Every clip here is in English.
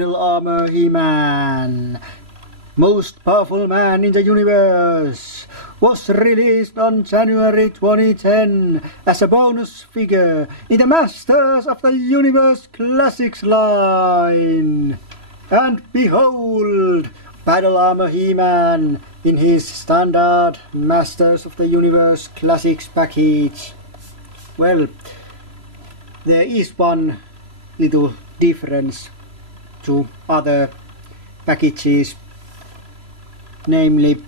Battle Armor He-Man, most powerful man in the universe, was released on January 2010 as a bonus figure in the Masters of the Universe Classics line. And behold, Battle Armor He-Man in his standard Masters of the Universe Classics package. Well, there is one little difference to other packages, namely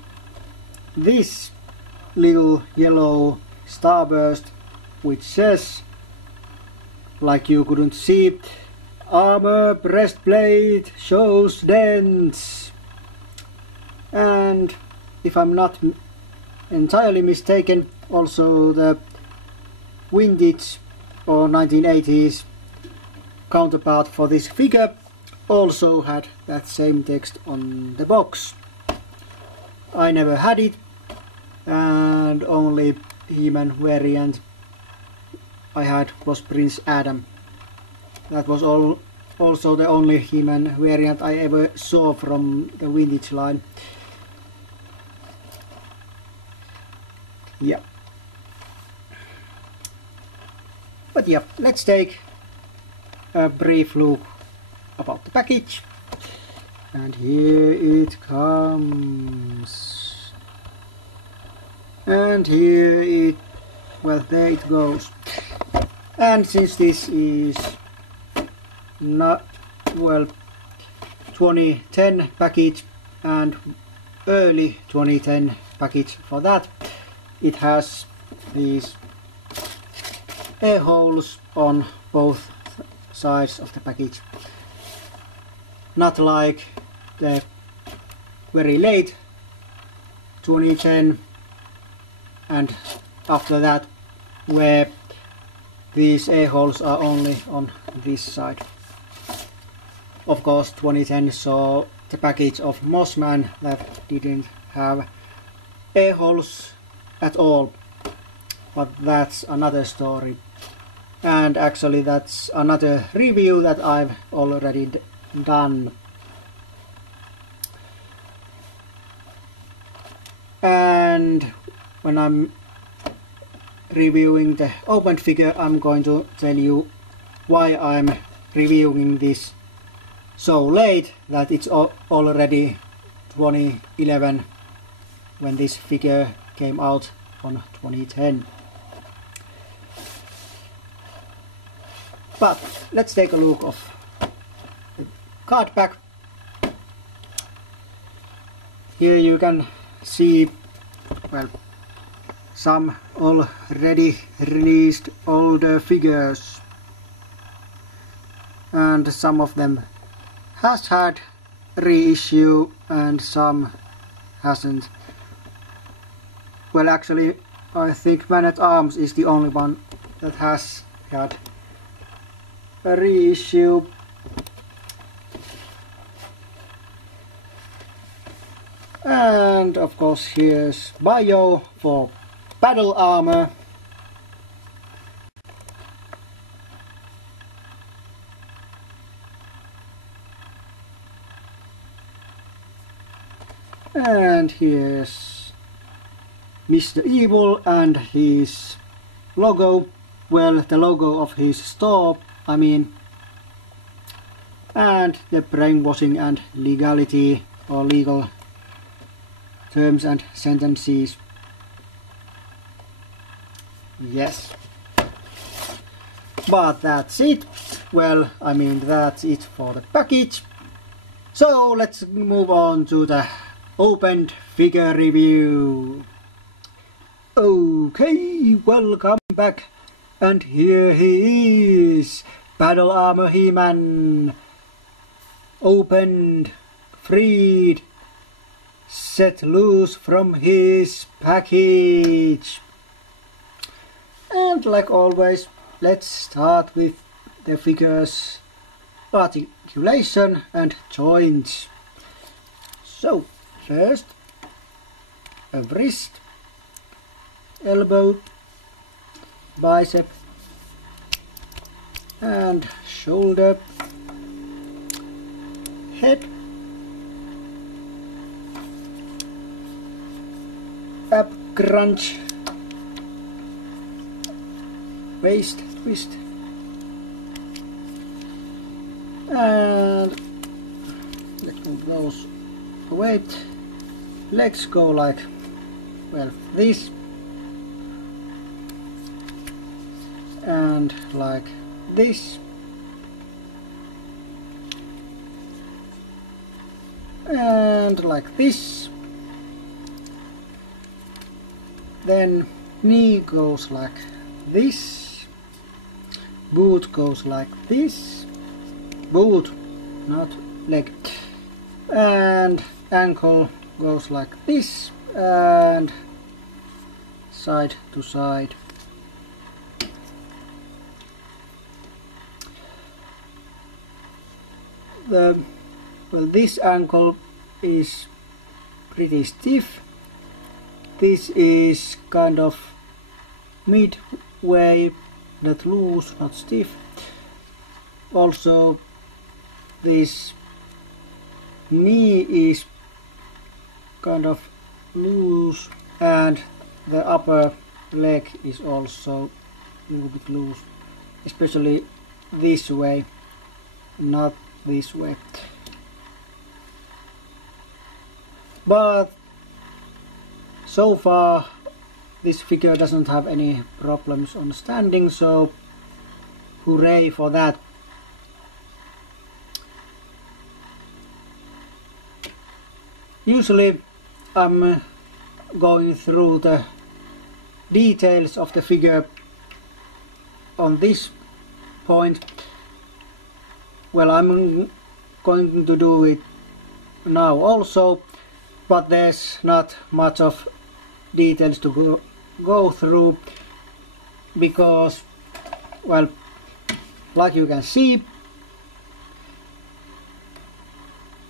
this little yellow starburst which says, like you couldn't see it, armor breastplate shows dents. And if I'm not entirely mistaken, also the vintage or 1980s counterpart for this figure also had that same text on the box. I never had it, and only He-Man variant I had was Prince Adam. That was also the only He-Man variant I ever saw from the vintage line. Yeah. But yeah, let's take a brief look about the package. And here it comes. And here it, well, there it goes. And since this is not, well, 2010 package and early 2010 package for that, it has these air holes on both sides of the package. Not like the very late 2010 and after that, where these air holes are only on this side. Of course, 2010 saw the package of Mossman that didn't have air holes at all, but that's another story. And actually that's another review that I've already done. And when I'm reviewing the opened figure, I'm going to tell you why I'm reviewing this so late, that it's already 2011 when this figure came out on 2010. But let's take a look of the card pack. Here you can see, well, some already released older figures, and some of them has had reissue and some hasn't. Well, actually I think Man-at-Arms is the only one that has had a reissue. And of course here's bio for Battle Armor. And here's Mr. Evil and his logo, well, the logo of his store, I mean, and the brainwashing and legality or legal terms and sentences. Yes. But that's it. Well, I mean, that's it for the package. So let's move on to the opened figure review. Okay, welcome back. And here he is, Battle Armor He-Man. Opened, freed, set loose from his package. And like always, let's start with the figure's articulation and joints. So, first, a wrist, elbow, bicep, and shoulder, head, ab crunch, waist twist, and let's move those away. Legs go like, well, this, and like this, and like this. Then knee goes like this, boot goes like this, boot, not leg, and ankle goes like this, and side to side. Well, this ankle is pretty stiff. This is kind of midway, not loose, not stiff. Also, this knee is kind of loose, and the upper leg is also a little bit loose, especially this way, not this way. But so far this figure doesn't have any problems on standing, so hooray for that. Usually I'm going through the details of the figure on this point. Well, I'm going to do it now also, but there's not much of details to go through, because, well, like you can see,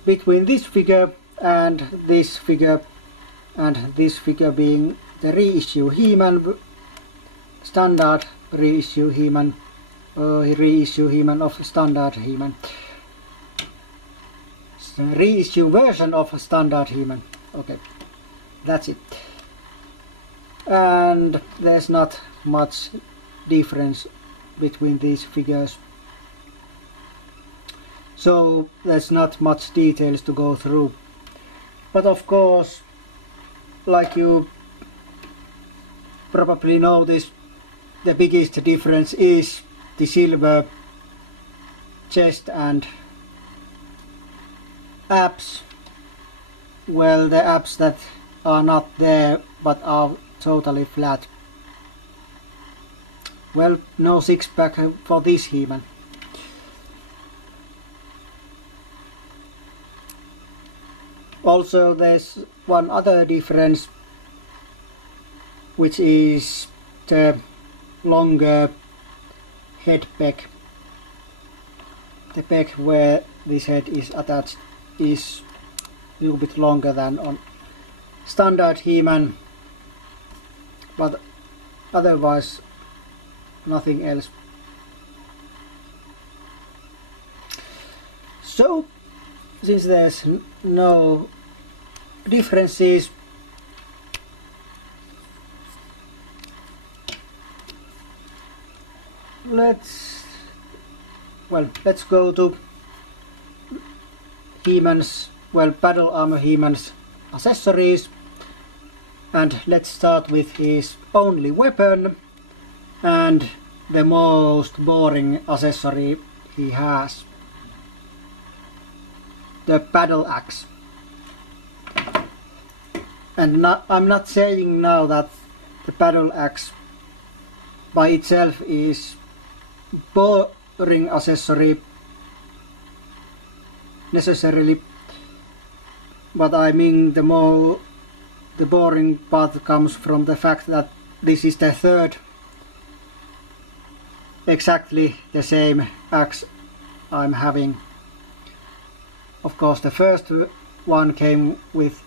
between this figure and this figure, and this figure being the reissue He-Man, standard reissue He-Man, reissue He-Man of standard He-Man, reissue version of standard He-Man. Okay, that's it. And there's not much difference between these figures, so there's not much details to go through. But of course, like you probably noticed, the biggest difference is the silver chest and abs. Well, the abs that are not there but are totally flat. Well, no six-pack for this He-Man. Also, there's one other difference, which is the longer head peg. The peg where this head is attached is a little bit longer than on standard He-Man, but otherwise nothing else. So, since there's no differences, let's go to He-Man's, well, Battle Armor He-Man's accessories, and let's start with his only weapon and the most boring accessory he has, the battle axe. And I'm not saying now that the battle axe by itself is boring accessory necessarily, but I mean the boring part comes from the fact that this is the third exactly the same axe I'm having. Of course, the first one came with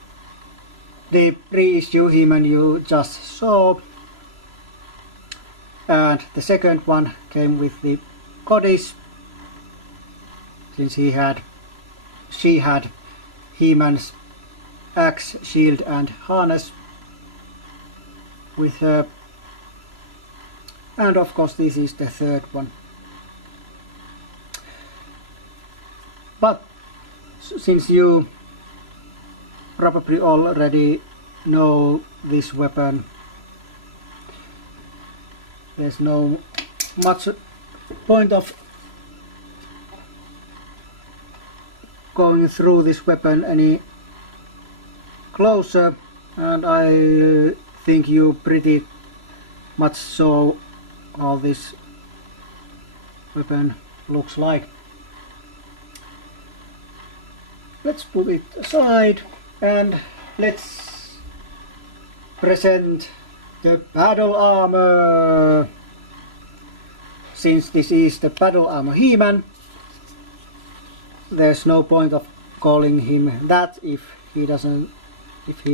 the reissue He-Man you just saw, and the second one came with the goddess, since he had she had He-Man's axe, shield and harness with her. And of course this is the third one. But since you probably already know this weapon, there's no much point of going through this weapon any closer, and I think you pretty much saw how this weapon looks like. Let's put it aside and let's present the battle armor. Since this is the battle armor He-Man, there's no point of calling him that if he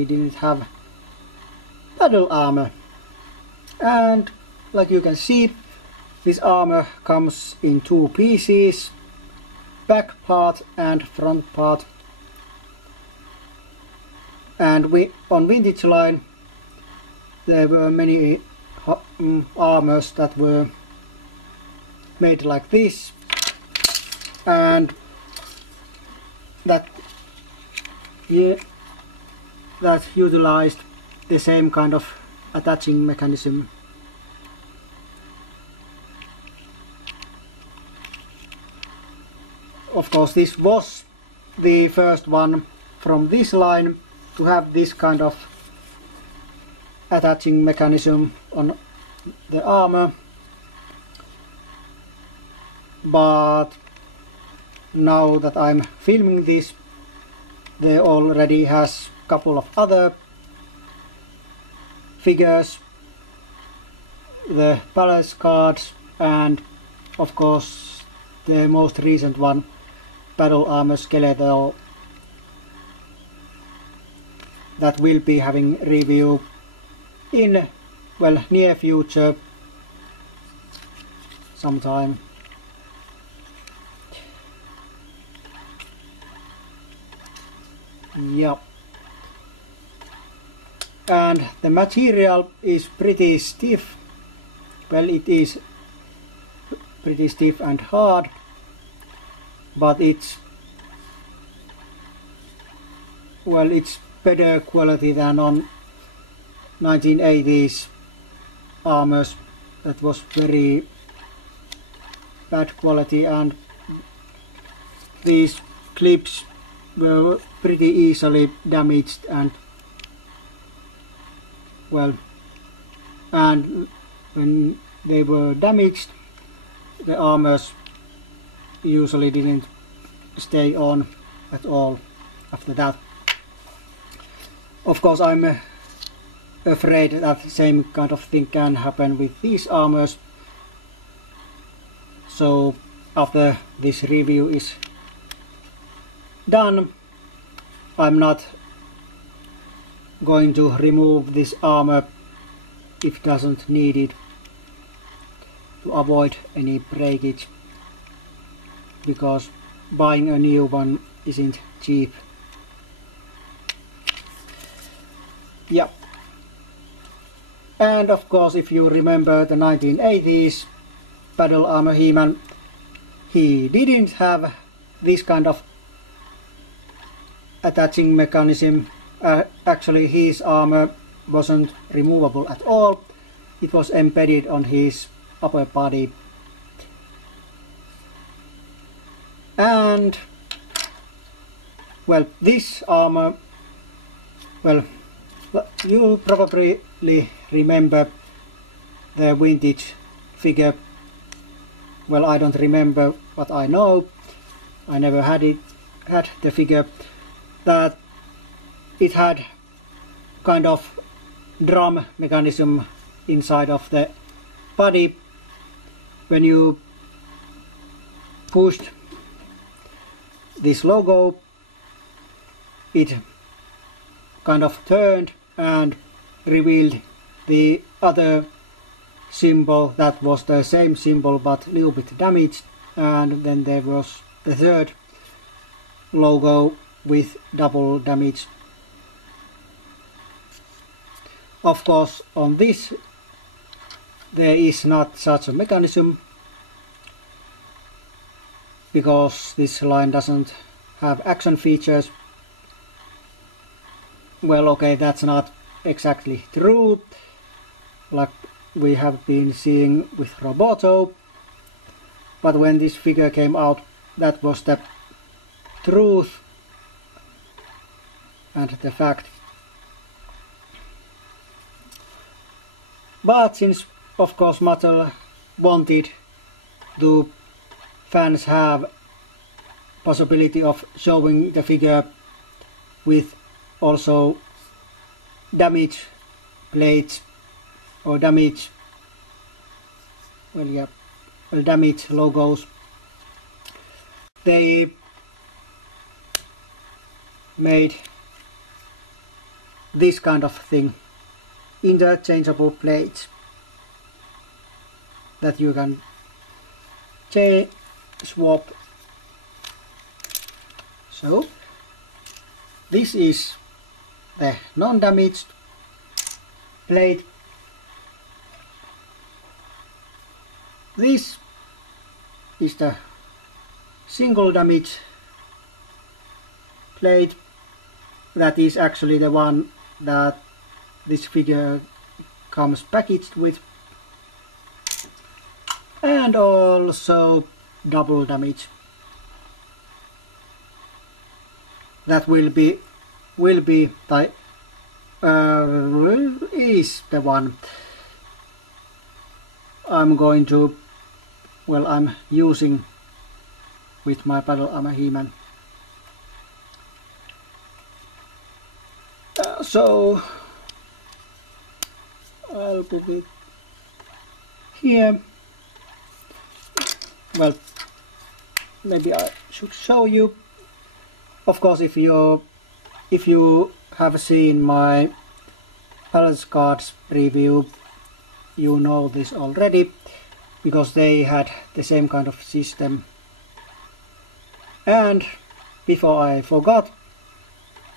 didn't have battle armor. And like you can see, this armor comes in two pieces, back part and front part. And on Vintage Line there were many armors that were made like this, and that utilized the same kind of attaching mechanism. Of course, this was the first one from this line to have this kind of attaching mechanism on the armor, but now that I'm filming this, there already has a couple of other figures, the Palace cards, and of course the most recent one, Battle Armor Skeletor, that will be having review in, well, near future sometime. Yep. And the material is pretty stiff. Well, it is pretty stiff and hard, but it's better quality than on 1980s armors. That was very bad quality, and these clips were pretty easily damaged, and well, and when they were damaged, the armors usually didn't stay on at all after that. Of course, I'm afraid that same kind of thing can happen with these armors. So after this review is done, I'm not going to remove this armor if it doesn't need it, to avoid any breakage, because buying a new one isn't cheap. Yep. And of course, if you remember the 1980s Battle Armor He-Man, he didn't have this kind of attaching mechanism. Actually, his armor wasn't removable at all. It was embedded on his upper body. And well, this armor, well, you probably remember the vintage figure. Well, I don't remember, but I know, I never had the figure, that it had kind of drum mechanism inside of the body. When you pushed this logo, it kind of turned and revealed the other symbol that was the same symbol but a little bit damaged, and then there was the third logo with double damage. Of course, on this there is not such a mechanism, because this line doesn't have action features. Well, okay, that's not exactly true, like we have been seeing with Roboto, but when this figure came out, that was the truth and the fact. But since of course Mattel wanted to fans have possibility of showing the figure with also damage plates or damage damage logos, they made this kind of thing, interchangeable plates that you can swap. So this is the non-damaged plate. This is the single damage plate. That is actually the one that this figure comes packaged with, and also double damage. That is the one I'm going to, well, I'm using with my Battle Armor He-Man. So I'll put it here. Well, maybe I should show you. Of course, if you have seen my Palace Cards review, you know this already, because they had the same kind of system. And before I forgot,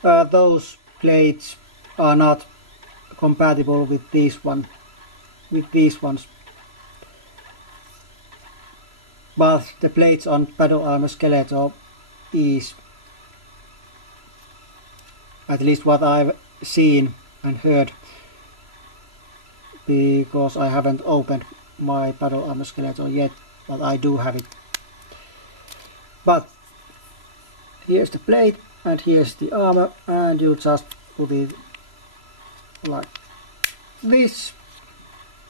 those plates are not compatible with these ones. But the plates on Battle Armor Skeletor is, at least what I've seen and heard, because I haven't opened my Battle Armor Skeletor yet, but I do have it. But here's the plate and here's the armor, and you just put it like this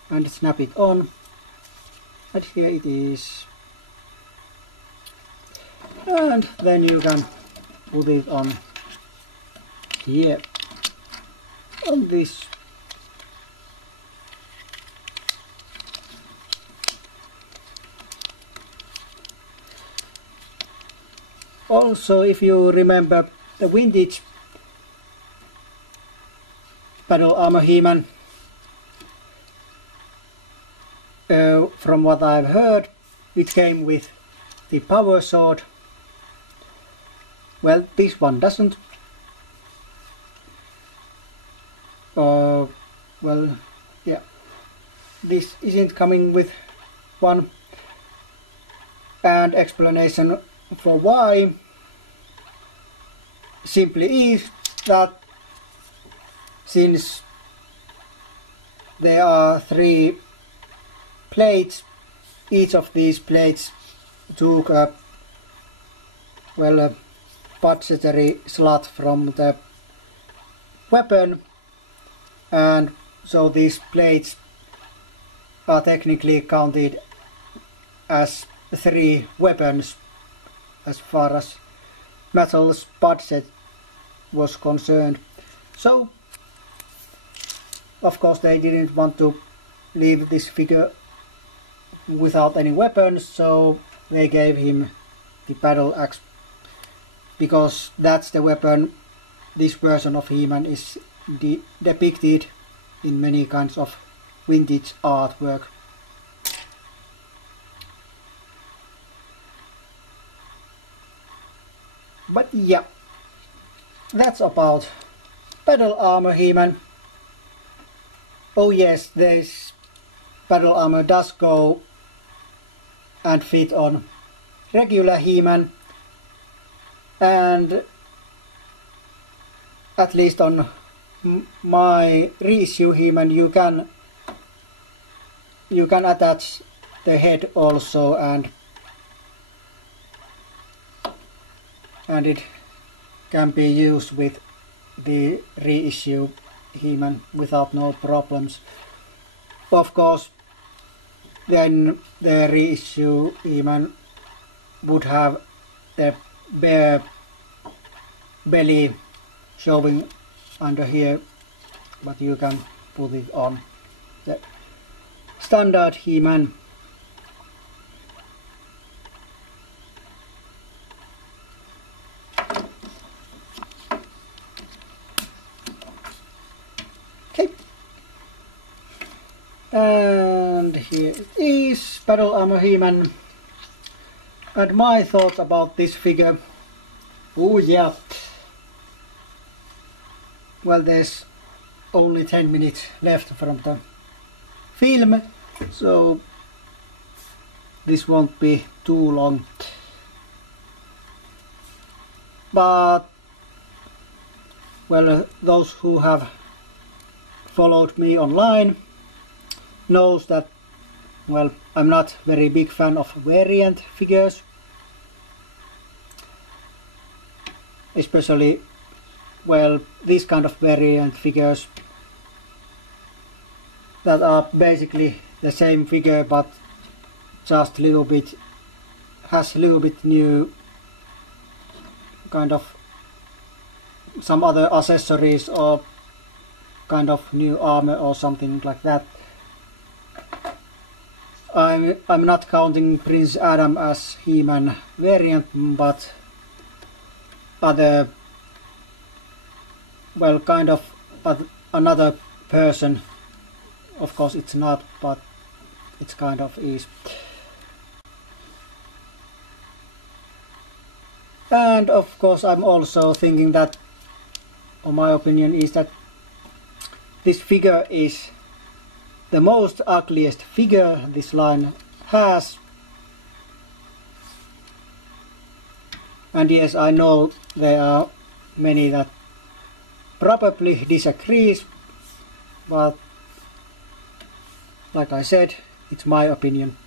and snap it on, and here it is. And then you can put it on here, on this. Also, if you remember the vintage Battle Armor He-Man, from what I've heard, it came with the power sword. Well, this one doesn't. Well, yeah, this isn't coming with one, and explanation for why simply is that since there are 3 plates, each of these plates took a budgetary slot from the weapon, and so these plates are technically counted as 3 weapons as far as Mattel's budget was concerned. So of course they didn't want to leave this figure without any weapons, so they gave him the battle axe, because that's the weapon this version of He-Man is depicted in many kinds of vintage artwork. But yeah, that's about battle armor He-Man. Oh yes, this battle armor does go and fit on regular He-Man, and at least on my reissue He-Man you can attach the head also, and it can be used with the reissue He-Man without no problems. Of course, then the reissue He-Man would have the bare belly showing under here, but you can put it on the standard He-Man. Okay, and here it is, battle armor He-Man. And my thoughts about this figure. Oh yeah. Well, there's only 10 minutes left from the film, so this won't be too long. But, well, those who have followed me online knows that, well, I'm not very big fan of variant figures, especially, well, these kind of variant figures that are basically the same figure but just has a little bit new kind of some other accessories or kind of new armor or something like that. I'm not counting Prince Adam as He-Man variant, but other, well, kind of, but another person. Of course it's not, but it's kind of is. And of course I'm also thinking that, or my opinion is that this figure is the most ugliest figure this line has. And yes, I know there are many that probably disagrees, but like I said, it's my opinion.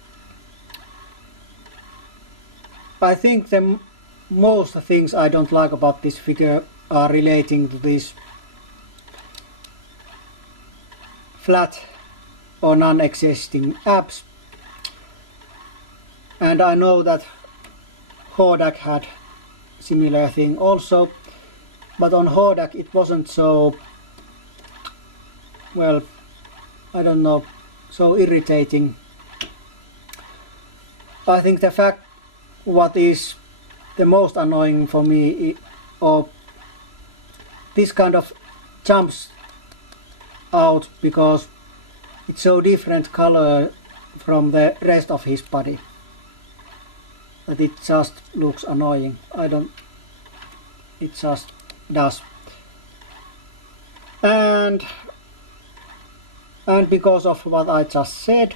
I think the most things I don't like about this figure are relating to these flat or non-existing abs. And I know that Hordak had similar thing also, but on Hordak it wasn't so, well, I don't know, so irritating. I think the fact what is the most annoying for me, or this kind of jumps out because it's so different color from the rest of his body that it just looks annoying. It just does. And because of what I just said,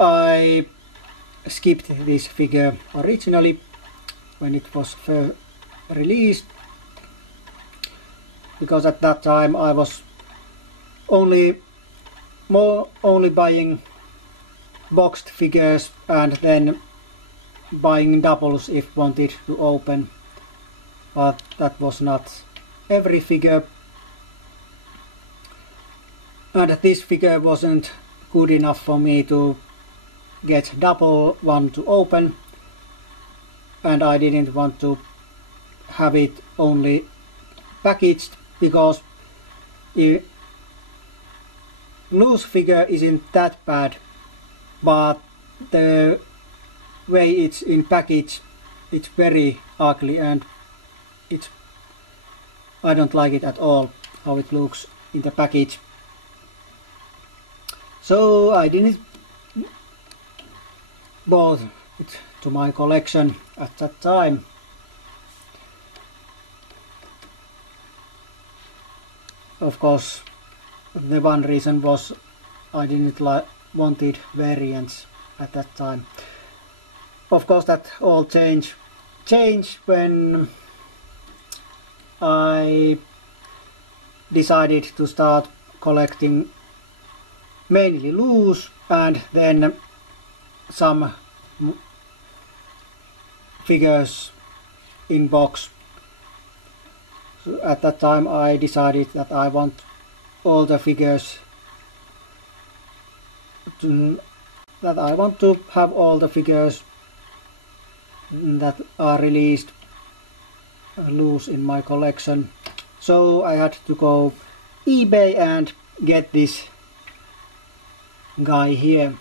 I skipped this figure originally when it was first released, because at that time I was only buying boxed figures and then buying doubles if wanted to open, but that was not every figure, and this figure wasn't good enough for me to get double one to open, and I didn't want to have it only packaged, because loose figure isn't that bad, but the way it's in package, it's very ugly, and I don't like it at all how it looks in the package. So I didn't bought it to my collection at that time. Of course, the one reason was I didn't wanted variants at that time. Of course, that all changed when I decided to start collecting mainly loose and then some figures in box. So at that time I decided that I want all the figures to have all the figures that are released loose in my collection. So I had to go eBay and get this guy here.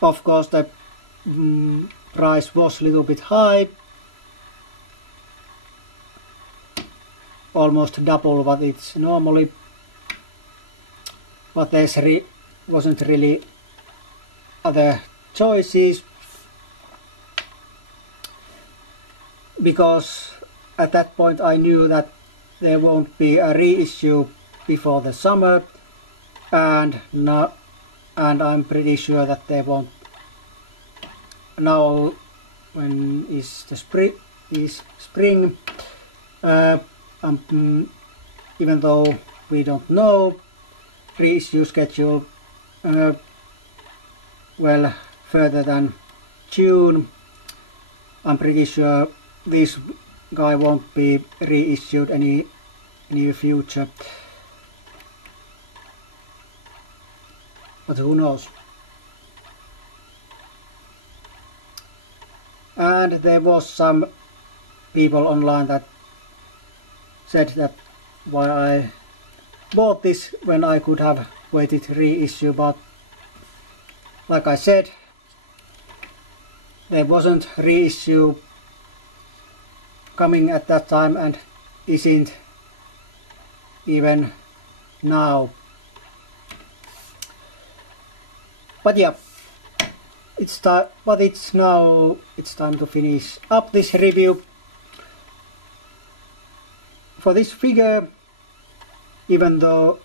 Of course the price was a little bit high, almost double what it's normally, but there wasn't really other choices, because at that point I knew that there won't be a reissue before the summer, and I'm pretty sure that they won't now when is the spring. Even though we don't know reissue schedule well further than June, I'm pretty sure this guy won't be reissued any near future, but who knows. And there was some people online that said that why I bought this when I could have waited reissue, but like I said, there wasn't reissue coming at that time and isn't even now. But yeah, it's now time to finish up this review. For this figure, even though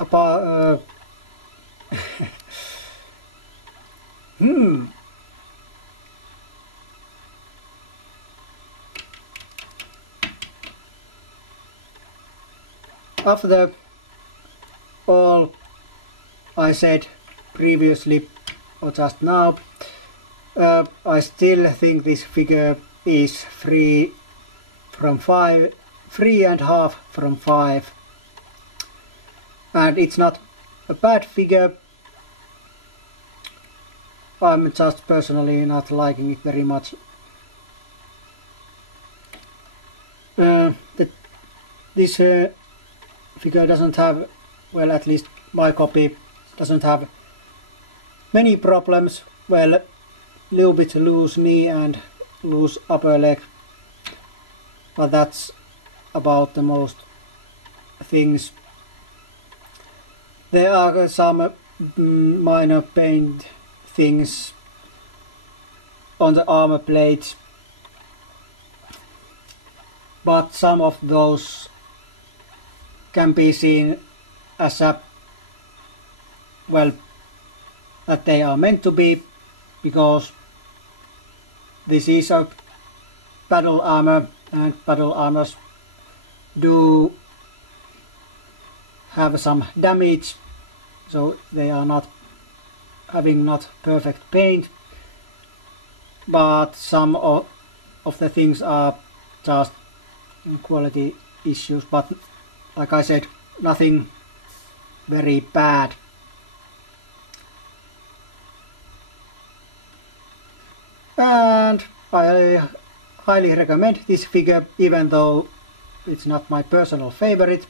after all I said previously or just now, I still think this figure is 3 and a half from 5, and it's not a bad figure. I'm just personally not liking it very much. This figure doesn't have, well, at least my copy doesn't have many problems. Well, little bit loose knee and loose upper leg, but that's about the most things. There are some minor paint things on the armor plates, but some of those can be seen as well, that they are meant to be, because this is a battle armor, and battle armors do have some damage, so they are not having not perfect paint, but some of the things are just quality issues, but like I said, nothing very bad. And I highly recommend this figure, even though it's not my personal favorite.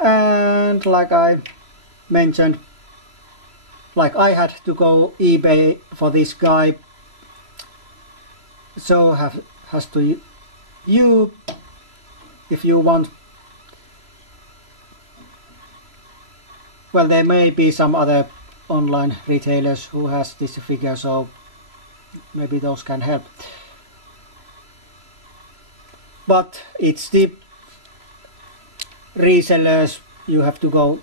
And like I mentioned, like I had to go eBay for this guy, so has to you if you want. Well, there may be some other online retailers who has this figure, so maybe those can help. But it's the resellers you have to go.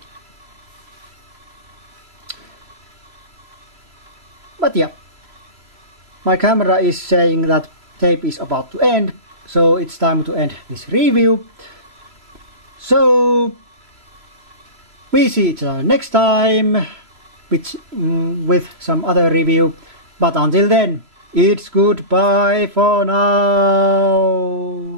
But yeah, my camera is saying that tape is about to end, so it's time to end this review. So we see each other next time with some other review, but until then, it's goodbye for now.